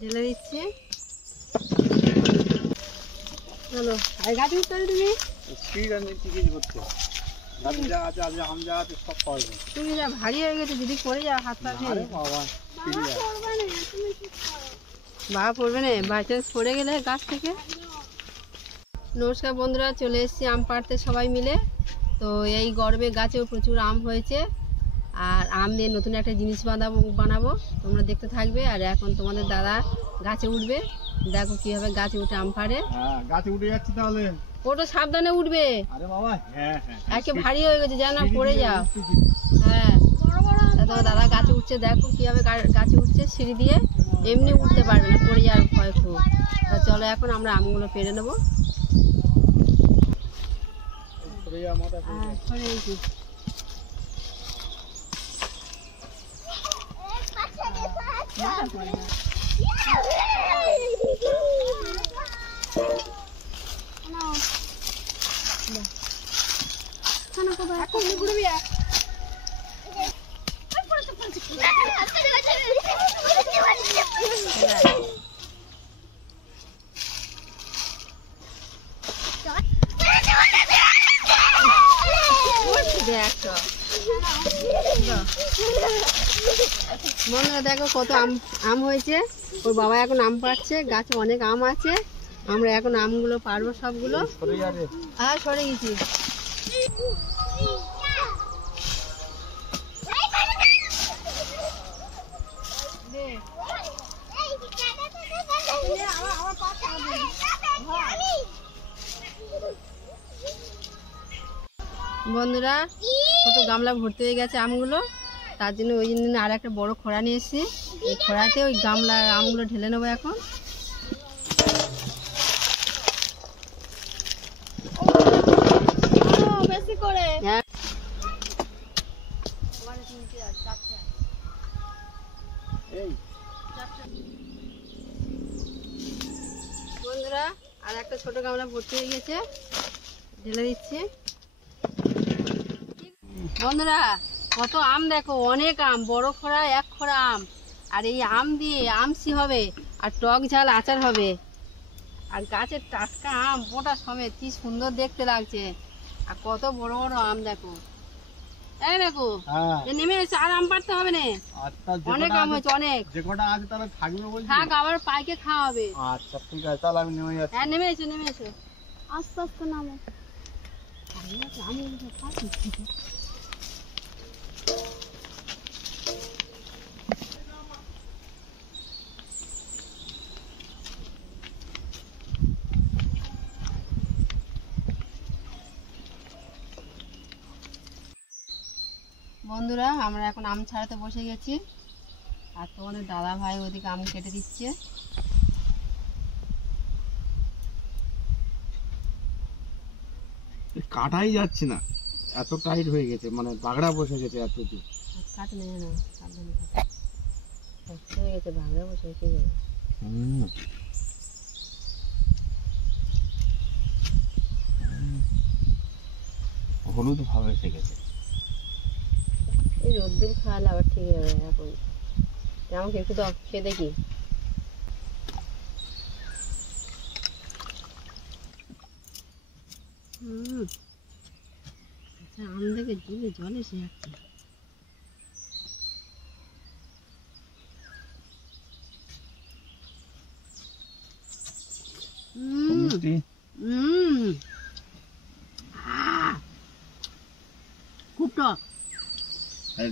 ঢেলে দিচ্ছি। চলো আর গাছ উঠতে হবে তুমি। তুমি যা ভারী হয়ে গেছে, যদি পড়ে যাও হাত পা ভেঙে। বাবা পড়বে না, বাই চান্স পড়ে গেলে গাছ থেকে। নমস্কার বন্ধুরা, চলে এসেছি আম পাড়তে সবাই মিলে। তো এই গরমে গাছেও প্রচুর আম হয়েছে, আর আম দিয়ে নতুন একটা জিনিস বানাবো, তোমরা দেখতে থাকবে। আর এখন তোমাদের দাদা গাছে উঠবে, দেখো কিভাবে গাছে উঠে আম পাড়ে। গাছে উঠে যাচ্ছি তাহলে। ওটা সাবধানে উঠবে। আরে বাবা, হ্যাঁ একে ভারী হয়ে গেছে, যেন পড়ে যাও। হ্যাঁ, তোমার দাদা গাছে উঠছে, দেখো কিভাবে গাছে উঠছে সিঁড়ি দিয়ে। এমনি উঠতে পারবে না, পড়ে যাওয়ার ভয় খুব। চলো এখন আমরা আমগুলো পেড়ে নেবো। বন্ধুরা দেখো কত আম হয়েছে। ওর বাবা এখন আম পাড়ছে, গাছে অনেক আম আছে। আমরা এখন আমগুলো পারবো সবগুলো। হ্যাঁ, সরে গেছি। বন্ধুরা ছোট গামলা ভর্তি হয়ে গেছে আমগুলো, তার জন্য ওই জন্য আর একটা বড় খোড়া নিয়ে এসেছি। এই খোড়াতে ওই গামলার আমগুলো ঢেলে নেবো এখন। বেশি করে বন্ধুরা আর একটা ছোট গামলা ভর্তি হয়ে গেছে, ঢেলে দিচ্ছি। বন্ধুরা কত আম দেখো, অনেক আম, বড় খোড়া, এক খোড়া আম। আর এই আম দিয়ে আমসি হবে, আর টক ঝাল আচার হবে। আর গাছের টাটকা আম মোটা সমেত, কি সুন্দর দেখতে লাগছে। আর কত বড় বড় আম দেখো। এই দেখো নেমে এসে, আর আম পাড়তে হবে না। অনেক আম হয়েছে, অনেক। যে কটা আছে তাহলে থাকবে বলছি। থাক, আবার পাইকে খাওয়া হবে। আচ্ছা ঠিক আছে, তাহলে আমি নেমে যাচ্ছি। হ্যাঁ নেমে এসো, নেমে এসো, আস্তে আস্তে নামো। বন্ধুরা আমরা এখন আম ছাড়াতে বসে গেছি, আর তোমাদের দাদা ভাই ওদিকে আম কেটে দিচ্ছে। কাটাই যাচ্ছে না, এত টাইট হয়ে গেছে, মানে বাগড়া বসে গেছে এত দূর। কাটে নেই না, সাবধানে কাটে হয়ে গেছে, বাগড়া বসে গেছে। হলুদ ভাব এসে গেছে। এই রোদ্দুর খাওয়ালে আবার ঠিক হবে। এখন আমাকে একটু দাও, খেয়ে দেখি। আচ্ছা, আম দেখে জিভে জল এসে যাচ্ছে। খুব টক।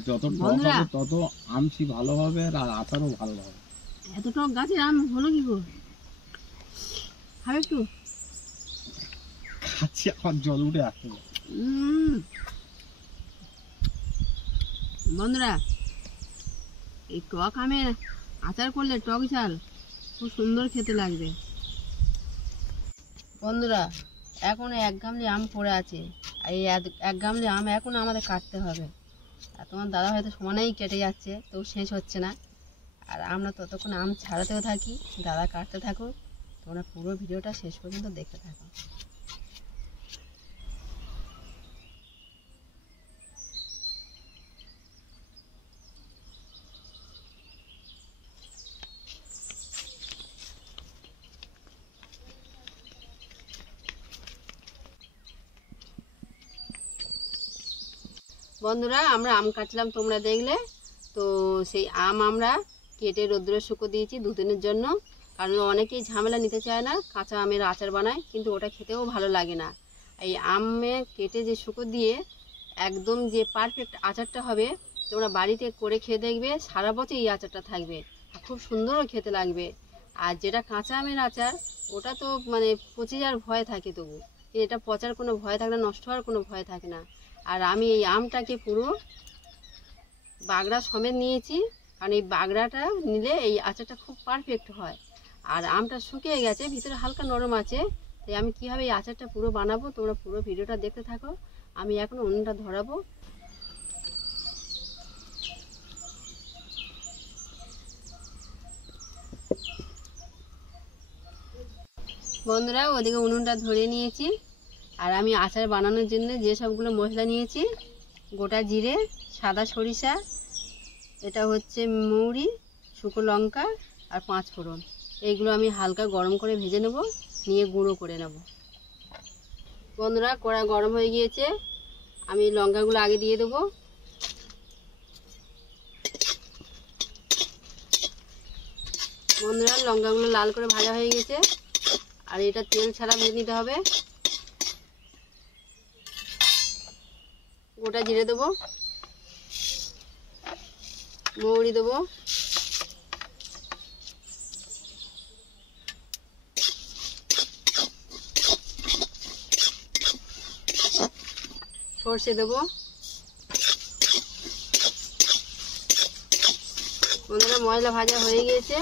যত টক হবে তত আমসি ভালো হবে, আর আচারও ভালো হবে। এত টক গাছের আম হলো কি গো? খাবে একটু? খাচ্ছি, এখন জল উঠে আসছে। বন্ধুরা এই টক আমের আচার করলে টক ঝাল খুব সুন্দর খেতে লাগবে। বন্ধুরা এখন এক গামলি আম পড়ে আছে, আর এই এক গামলি আম এখন আমাদের কাটতে হবে। আর তোমার দাদা হয়তো সমানেই কেটে যাচ্ছে, তো শেষ হচ্ছে না। আর আমরা ততক্ষণ আম ছাড়াতেও থাকি, দাদা কাটতে থাকুক। তোমরা পুরো ভিডিওটা শেষ পর্যন্ত দেখতে থাকো। বন্ধুরা আমরা আম কাটলাম, তোমরা দেখলে তো। সেই আম আমরা কেটে রোদ্দুরে শুকো দিয়েছি 2 দিনের জন্য, কারণ অনেকেই ঝামেলা নিতে চায় না, কাঁচা আমের আচার বানায় কিন্তু ওটা খেতেও ভালো লাগে না। এই আমে কেটে যে শুকো দিয়ে একদম যে পারফেক্ট আচারটা হবে, তোমরা বাড়িতে করে খেয়ে দেখবে, সারা বছর এই আচারটা থাকবে, খুব সুন্দরও খেতে লাগবে। আর যেটা কাঁচা আমের আচার ওটা তো মানে পচে যাওয়ার ভয় থাকে, তবু এটা পচার কোনো ভয় থাকে না, নষ্ট হওয়ার কোনো ভয় থাকে না। আর আমি এই আমটাকে পুরো বাগড়া সমেত নিয়েছি, কারণ এই বাগড়াটা নিলে এই আচারটা খুব পারফেক্ট হয়। আর আমটা শুকিয়ে গেছে, ভিতরে হালকা নরম আছে, তাই আমি কীভাবে এই আচারটা পুরো বানাবো তোমরা পুরো ভিডিওটা দেখতে থাকো। আমি এখন উনুনটা ধরাবো। বন্ধুরা ওদিকে উনুনটা ধরে নিয়েছি, আর আমি আচার বানানোর জন্য যে সবগুলো মশলা নিয়েছি, গোটা জিরে, সাদা সরিষা, এটা হচ্ছে মৌরি, শুকনো লঙ্কা আর 5 ফোড়ন, এইগুলো আমি হালকা গরম করে ভেজে নেব, নিয়ে গুঁড়ো করে নেব। বন্ধুরা কড়া গরম হয়ে গিয়েছে, আমি লঙ্কাগুলো আগে দিয়ে দেবো। বন্ধুরা লঙ্কাগুলো লাল করে ভাজা হয়ে গেছে, আর এটা তেল ছাড়া ভেজে নিতে হবে। গোটা জিরে দেবো, মৌরি দেবো, সর্ষে দেবো। বন্ধুরা মশলা ভাজা হয়ে গিয়েছে,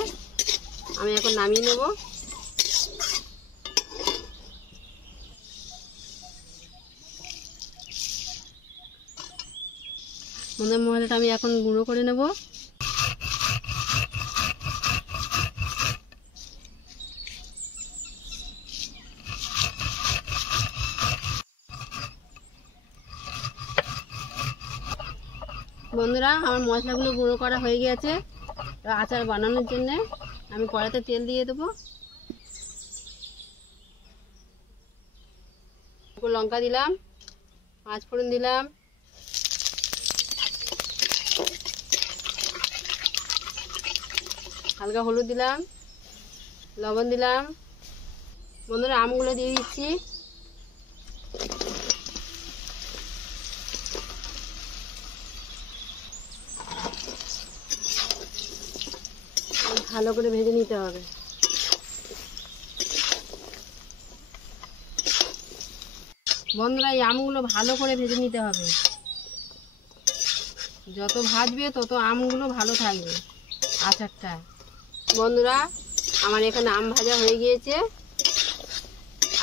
আমি এখন নামিয়ে নেব। বন্ধুরা মশলাটা আমি এখন গুঁড়ো করে নেব। বন্ধুরা আমার মশলাগুলো গুঁড়ো করা হয়ে গেছে, আচার বানানোর জন্য আমি কড়াইতে তেল দিয়ে দেবো। লঙ্কা দিলাম, 5 ফোড়ন দিলাম, হালকা হলুদ দিলাম, লবণ দিলাম। বন্ধুরা আমগুলো দিয়ে দিচ্ছি। ভালো করে ভেজে নিতে হবে। বন্ধুরা এই আমগুলো ভালো করে ভেজে নিতে হবে, যত ভাজবে তত আমগুলো ভালো থাকবে আচারটা। বন্ধুরা আমার এখানে আম ভাজা হয়ে গিয়েছে,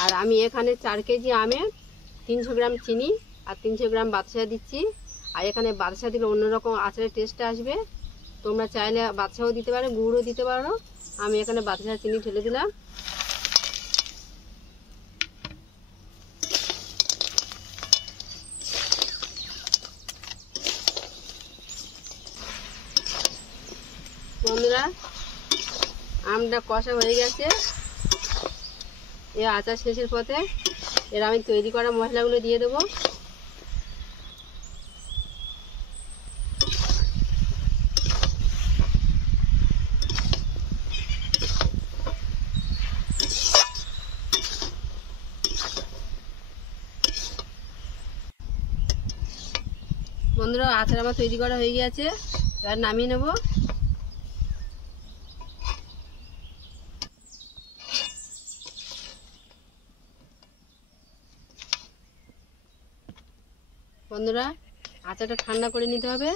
আর আমি এখানে 4 কেজি আমে 300 গ্রাম চিনি আর 300 গ্রাম বাতাসা দিচ্ছি। আর এখানে বাতাসা দিলে অন্যরকম আচারের টেস্টটা আসবে, তোমরা চাইলে বাতাসাও দিতে পারো, গুড়ও দিতে পারো। আমি এখানে বাতাসা চিনি ঢেলে দিলাম। বন্ধুরা আমটা কষা হয়ে গেছে, এই আচার শেষের পথে। এর আমি তৈরি করা মশলাগুলো দিয়ে দেবো। বন্ধুরা আচার আমার তৈরি করা হয়ে গেছে, এবার নামিয়ে নেব। বন্ধুরা আচারটা ঠান্ডা করে নিতে হবে,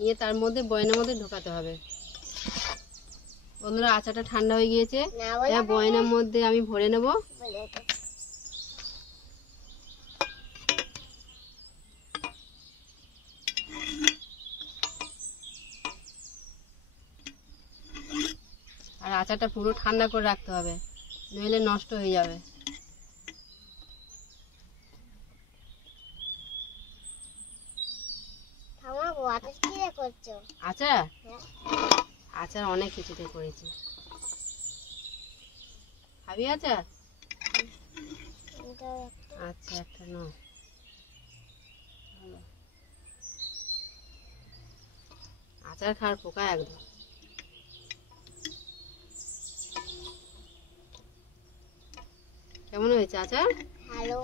নিয়ে তার মধ্যে বয়নের মধ্যে ঢোকাতে হবে। বন্ধুরা আচারটা ঠান্ডা হয়ে গিয়েছে, বয়নের মধ্যে আমি ভরে নেব। আর আচারটা পুরো ঠান্ডা করে রাখতে হবে, নইলে নষ্ট হয়ে যাবে। আচার আচার অনেক কিছুতে করেছি। খাবি আচার? আচ্ছা একটা নাও। আচার খাওয়ার পোকা একদম। কেমন হয়েছে আচার? ভালো।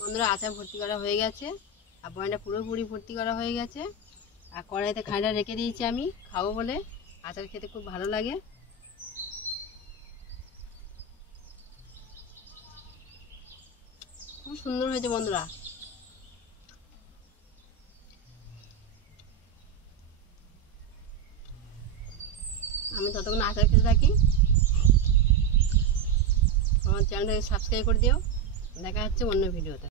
বন্ধুরা আচার ভর্তি করা হয়ে গেছে, আর বয়নটা পুরোপুরি ভর্তি করা হয়ে গেছে। আর কড়াইতে খাঁড়া রেখে দিয়েছি আমি খাবো বলে। আচার খেতে খুব ভালো লাগে। খুব সুন্দর হয়েছে বন্ধুরা। আমি ততক্ষণ আচার খেতে থাকি। আমার চ্যানেলটাকে সাবস্ক্রাইব করে দিও। দেখা হচ্ছে অন্য ভিডিওতে।